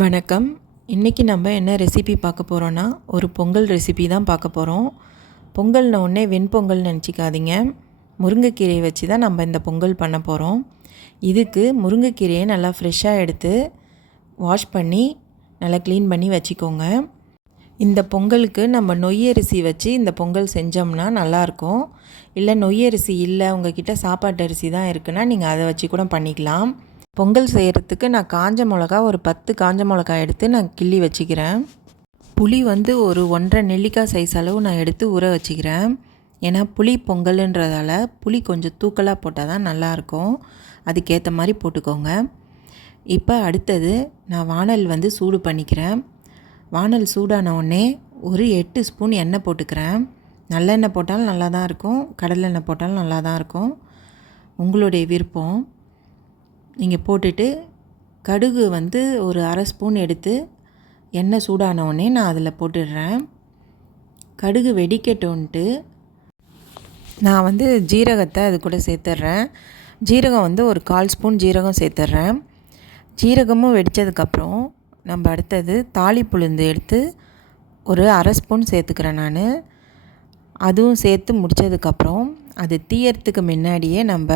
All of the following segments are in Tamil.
வணக்கம். இன்றைக்கி நம்ம என்ன ரெசிபி பார்க்க போகிறோன்னா, ஒரு பொங்கல் ரெசிபி தான் பார்க்க போகிறோம். பொங்கல்ன உடனே வெண்பொங்கல் நினச்சிக்காதீங்க. முருங்கைக்கீரையை வச்சு தான் நம்ம இந்த பொங்கல் பண்ண போகிறோம். இதுக்கு முருங்கைக்கீரையை நல்லா ஃப்ரெஷ்ஷாக எடுத்து வாஷ் பண்ணி நல்லா க்ளீன் பண்ணி வச்சுக்கோங்க. இந்த பொங்கலுக்கு நம்ம நொய்யரிசி வச்சு இந்த பொங்கல் செஞ்சோம்னா நல்லாயிருக்கும். இல்லை நொய்யரிசி இல்லை, உங்கள்கிட்ட சாப்பாட்டு அரிசி தான் இருக்குன்னா நீங்கள் அதை வச்சு கூட பண்ணிக்கலாம். பொங்கல் செய்கிறதுக்கு நான் காஞ்ச மிளகா ஒரு 10 காஞ்ச மிளகா எடுத்து நான் கிள்ளி வச்சுக்கிறேன். புளி ஒரு 1.5 நெல்லிக்காய் சைஸ் அளவு நான் எடுத்து ஊற வச்சுக்கிறேன். ஏன்னா புளி பொங்கல்ன்றதால புளி கொஞ்சம் தூக்கலாக போட்டால் தான் நல்லாயிருக்கும். அதுக்கேற்ற மாதிரி போட்டுக்கோங்க. இப்போ அடுத்தது நான் வானல் சூடு பண்ணிக்கிறேன். வானல் சூடான உடனே ஒரு 8 ஸ்பூன் எண்ணெய் போட்டுக்கிறேன். நல்லெண்ணெய் போட்டாலும் நல்லா தான் இருக்கும், கடலெண்ணெய் போட்டாலும் நல்லா தான் இருக்கும், உங்களுடைய விருப்பம். நீங்கள் போட்டுட்டு கடுகு ஒரு அரை ஸ்பூன் எடுத்து எண்ணெய் சூடானவுடனே நான் அதில் போட்டுடுறேன். கடுகு வெடிக்கட்டோன்ட்டு நான் ஜீரகத்தை அது கூட சேர்த்துட்றேன். ஜீரகம் ஒரு 1/4 ஸ்பூன் ஜீரகம் சேர்த்துட்றேன். ஜீரகமும் வெடித்ததுக்கப்புறம் நம்ம அடுத்தது தாளிப்புளுந்து எடுத்து ஒரு அரை ஸ்பூன் சேர்த்துக்கிறேன் நான். அதுவும் சேர்த்து முடித்ததுக்கப்புறம் அது தீயறதுக்கு முன்னாடியே நம்ம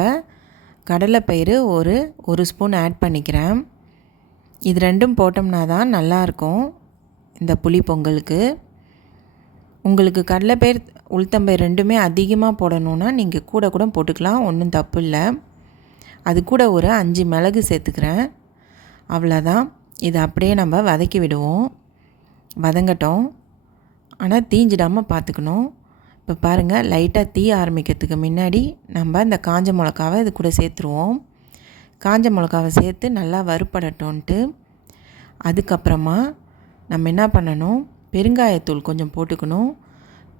கடலைப்பயிறு ஒரு ஸ்பூன் ஆட் பண்ணிக்கிறேன். இது ரெண்டும் போட்டோம்னா தான் நல்லாயிருக்கும் இந்த புளி பொங்கலுக்கு. உங்களுக்கு கடலைப்பயிறு உளுத்தம்பயிறு ரெண்டுமே அதிகமாக போடணுன்னா நீங்கள் கூட போட்டுக்கலாம், ஒன்றும் தப்பு இல்லை. அது கூட ஒரு 5 மிளகு சேர்த்துக்கிறேன். அவ்வளோதான். இதை அப்படியே நம்ம வதக்கி விடுவோம். வதங்கட்டும், ஆனால் தீஞ்சிடாமல் பார்த்துக்கணும். இப்போ பாருங்கள், லைட்டாக தீ ஆரம்பிக்கிறதுக்கு முன்னாடி நம்ம இந்த காஞ்ச மிளகாவை இது கூட சேர்த்துருவோம். காஞ்ச மிளகாவை சேர்த்து நல்லா வறுப்படட்டோன்ட்டு அதுக்கப்புறமா நம்ம என்ன பண்ணணும், பெருங்காயத்தூள் கொஞ்சம் போட்டுக்கணும்.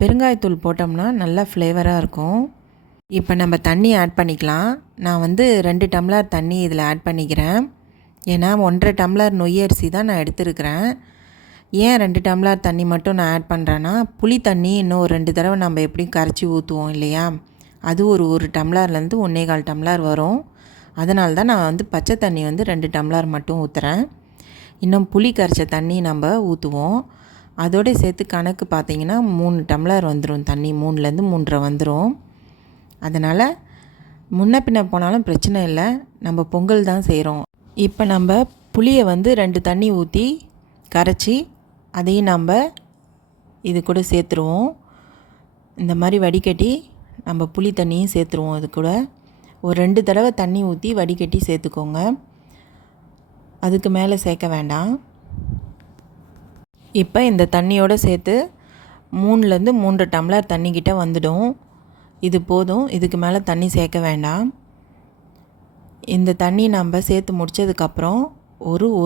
பெருங்காயத்தூள் போட்டோம்னா நல்லா ஃப்ளேவராக இருக்கும். இப்போ நம்ம தண்ணி ஆட் பண்ணிக்கலாம். நான் 2 டம்ளர் தண்ணி இதில் ஆட் பண்ணிக்கிறேன். ஏன்னா 1.5 டம்ளர் நொய்யரிசி தான் நான் எடுத்துருக்கிறேன். ஏன் 2 டம்ளர் தண்ணி மட்டும் நான் ஆட் பண்ணுறேன்னா, புளி தண்ணி இன்னும் ஒரு 2 தடவை நம்ம எப்படியும் கரைச்சி ஊற்றுவோம் இல்லையா, அது ஒரு டம்ளர்லேருந்து 1.25 டம்ளர் வரும். அதனால தான் நான் பச்சை தண்ணி 2 டம்ளர் மட்டும் ஊற்றுறேன். இன்னும் புளி கரைச்ச தண்ணி நம்ம ஊற்றுவோம். அதோடு சேர்த்து கணக்கு பார்த்திங்கன்னா 3 டம்ளர் வந்துடும் தண்ணி, 3லேருந்து 3.5 வந்துடும். அதனால் முன்ன பின்ன போனாலும் பிரச்சனை இல்லை, நம்ம பொங்கல் தான் செய்கிறோம். இப்போ நம்ம புளியை 2 தண்ணி ஊற்றி கரைச்சி அதையும் நம்ம இது கூட சேர்த்துருவோம். இந்த மாதிரி வடிகட்டி நம்ம புளி தண்ணியும் சேர்த்துருவோம். இது கூட ஒரு 2 தடவை தண்ணி ஊற்றி வடிகட்டி சேர்த்துக்கோங்க. அதுக்கு மேலே சேர்க்க வேண்டாம். இப்போ இந்த தண்ணியோடு சேர்த்து 3லேருந்து 3 டம்ளர் தண்ணிக்கிட்ட வந்துடும். இது போதும், இதுக்கு மேலே தண்ணி சேர்க்க வேண்டாம். இந்த தண்ணி நம்ம சேர்த்து முடித்ததுக்கப்புறம்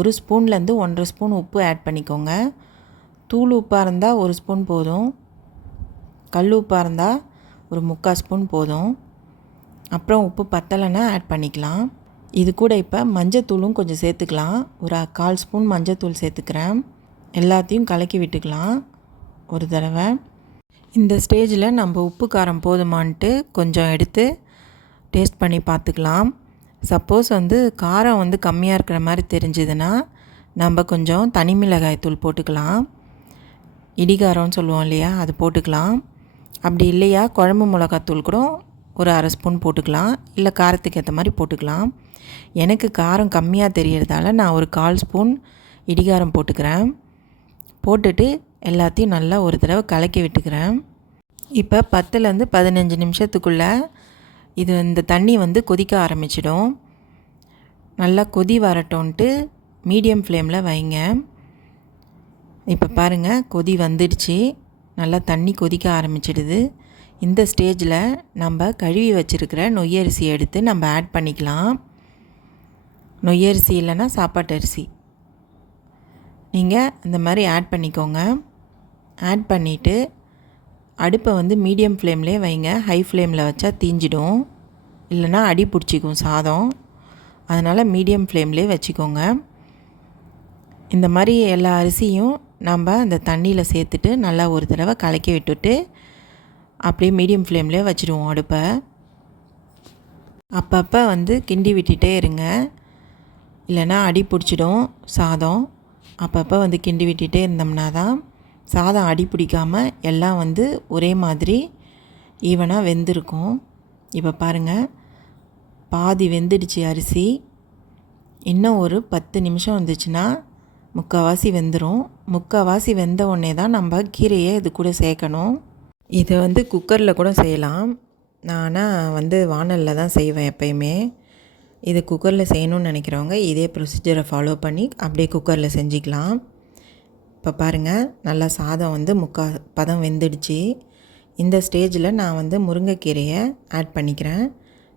ஒரு ஸ்பூன்லேருந்து 1.5 ஸ்பூன் உப்பு ஆட் பண்ணிக்கோங்க. தூள் உப்பாக இருந்தால் 1 ஸ்பூன் போதும், கல் உப்பாக இருந்தால் ஒரு 3/4 ஸ்பூன் போதும். அப்புறம் உப்பு பத்தலைன்னா ஆட் பண்ணிக்கலாம். இது கூட இப்போ மஞ்சத்தூளும் கொஞ்சம் சேர்த்துக்கலாம். ஒரு 1/4 ஸ்பூன் மஞ்சத்தூள் சேர்த்துக்கிறேன். எல்லாத்தையும் கலக்கி விட்டுக்கலாம் ஒரு தடவை. இந்த ஸ்டேஜில் நம்ம உப்பு காரம் போதுமான்ட்டு கொஞ்சம் எடுத்து டேஸ்ட் பண்ணி பார்த்துக்கலாம். சப்போஸ் காரம் கம்மியாக இருக்கிற மாதிரி தெரிஞ்சதுன்னா நம்ம கொஞ்சம் தனி மிளகாய் தூள் போட்டுக்கலாம். இடிகாரம்னு சொல்லுவோம் இல்லையா, அது போட்டுக்கலாம். அப்படி இல்லையா குழம்பு மிளகாத்தூள் கூட ஒரு அரை ஸ்பூன் போட்டுக்கலாம். இல்லை காரத்துக்கு ஏற்ற மாதிரி போட்டுக்கலாம். எனக்கு காரம் கம்மியாக தெரியறதால நான் ஒரு 1/4 ஸ்பூன் இடிகாரம் போட்டுக்கிறேன். போட்டுட்டு எல்லாத்தையும் நல்லா ஒரு தடவை கலக்கி விட்டுக்கிறேன். இப்போ 10லேருந்து 15 நிமிஷத்துக்குள்ளே இது இந்த தண்ணி கொதிக்க ஆரம்பிச்சிடும். நல்லா கொதி வரட்டோன்ட்டு மீடியம் ஃப்ளேமில் வைங்க. இப்போ பாருங்கள், கொதி வந்துடுச்சு, நல்லா தண்ணி கொதிக்க ஆரம்பிச்சிடுது. இந்த ஸ்டேஜில் நம்ம கழுவி வச்சுருக்கிற நொய்யரிசி எடுத்து நம்ம ஆட் பண்ணிக்கலாம். நொய்யரிசி இல்லைன்னா சாப்பாட்டு அரிசி நீங்கள் இந்த மாதிரி ஆட் பண்ணிக்கோங்க. ஆட் பண்ணிவிட்டு அடுப்பை மீடியம் ஃப்ளேம்லேயே வைங்க. ஹை ஃப்ளேமில் வச்சா தீஞ்சிடும், இல்லைன்னா அடி பிடிச்சிக்கும் சாதம். அதனால் மீடியம் ஃப்ளேம்லேயே வச்சுக்கோங்க. இந்த மாதிரி எல்லா அரிசியும் நம்ம அந்த தண்ணியில் சேர்த்துட்டு நல்லா ஒரு தடவை கலக்கி விட்டுட்டு அப்படியே மீடியம் ஃப்ளேம்லேயே வச்சுடுவோம் அடுப்பை. அப்பப்போ கிண்டி விட்டுட்டே இருங்க, இல்லைன்னா அடி பிடிச்சிடும் சாதம். அப்பப்போ வந்து கிண்டி விட்டுட்டே இருந்தோம்னா தான் சாதம் அடி பிடிக்காமல் எல்லாம் வந்து ஒரே மாதிரி ஈவனாக வெந்திருக்கும். இப்போ பாருங்கள், பாதி வெந்துடுச்சு அரிசி. இன்னும் ஒரு 10 நிமிஷம் வந்துச்சுன்னா முக்கால்வாசி வெந்துடும். முக்கால்வாசி வெந்த உடனே தான் நம்ம கீரையை இது கூட சேர்க்கணும். இதை வந்து குக்கரில் கூட செய்யலாம். நான் வந்து வாணலில் தான் செய்வேன் எப்பயுமே. இது குக்கரில் செய்யணும்னு நினைக்கிறவங்க இதே ப்ரொசீஜரை ஃபாலோ பண்ணி அப்படியே குக்கரில் செஞ்சுக்கலாம். இப்போ பாருங்கள், நல்லா சாதம் வந்து பதம் வெந்துடுச்சு. இந்த ஸ்டேஜில் நான் வந்து முருங்கைக்கீரையை ஆட் பண்ணிக்கிறேன்.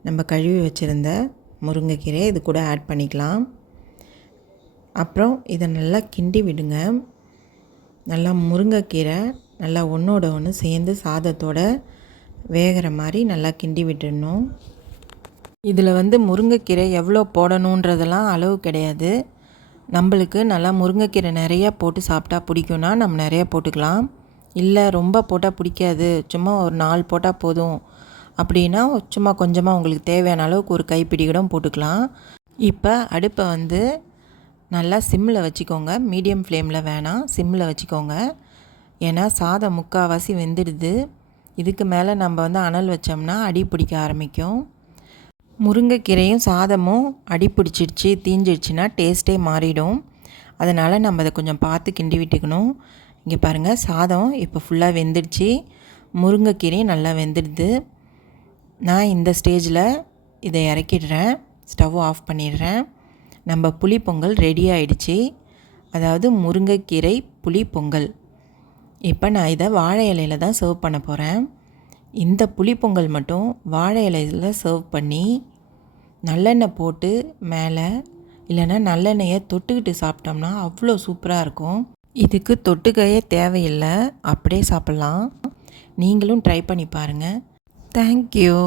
நம்ம கழுவி வச்சுருந்த முருங்கைக்கீரையை இது கூட ஆட் பண்ணிக்கலாம். அப்புறம் இதை நல்லா கிண்டி விடுங்க. நல்லா முருங்கைக்கீரை நல்லா ஒன்றோட ஒன்று சேர்ந்து சாதத்தோடு வேகிற மாதிரி நல்லா கிண்டி விட்டுடணும். இதில் வந்து முருங்கைக்கீரை எவ்வளோ போடணுன்றதெல்லாம் அளவு கிடையாது. நம்மளுக்கு நல்லா முருங்கைக்கீரை நிறையா போட்டு சாப்பிட்டா பிடிக்கும்னா நம்ம நிறையா போட்டுக்கலாம். இல்லை ரொம்ப போட்டால் பிடிக்காது, சும்மா ஒரு 4 போட்டால் போதும் அப்படின்னா சும்மா கொஞ்சமாக உங்களுக்கு தேவையான அளவுக்கு ஒரு கைப்பிடி கூட போட்டுக்கலாம். இப்போ அடுப்பை வந்து நல்லா சிம்மில் வச்சுக்கோங்க. மீடியம் ஃப்ளேமில் வேணாம், சிம்மில் வச்சுக்கோங்க. ஏன்னா சாதம் முக்கால்வாசி வெந்துடுது. இதுக்கு மேலே நம்ம வந்து அனல் வச்சோம்னா அடி பிடிக்க ஆரம்பிக்கும். முருங்கைக்கீரையும் சாதமும் அடி பிடிச்சிடுச்சு, தீஞ்சிடுச்சுன்னா டேஸ்ட்டே மாறிடும். அதனால் நம்ம அதை கொஞ்சம் பார்த்து கிண்டி விட்டுக்கணும். இங்கே பாருங்கள், சாதம் இப்போ ஃபுல்லாக வெந்துடுச்சு, முருங்கைக்கீரையும் நல்லா வெந்துடுது. நான் இந்த ஸ்டேஜில் இதை இறக்கிடுறேன், ஸ்டவ் ஆஃப் பண்ணிடுறேன். நம்ம புளி பொங்கல் ரெடி ஆகிடுச்சு. அதாவது முருங்கைக்கீரை புளி பொங்கல். இப்போ நான் இதை வாழை இலையில் தான் சர்வ் பண்ண போகிறேன். இந்த புளிப்பொங்கல் மட்டும் வாழை இலையில் சர்வ் பண்ணி நல்லெண்ணெய் போட்டு மேலே, இல்லைன்னா நல்லெண்ணெயை தொட்டுக்கிட்டு சாப்பிட்டோம்னா அவ்வளோ சூப்பராக இருக்கும். இதுக்கு தொட்டுக்கையே தேவையில்லை, அப்படியே சாப்பிட்லாம். நீங்களும் ட்ரை பண்ணி பாருங்கள். தேங்க்யூ.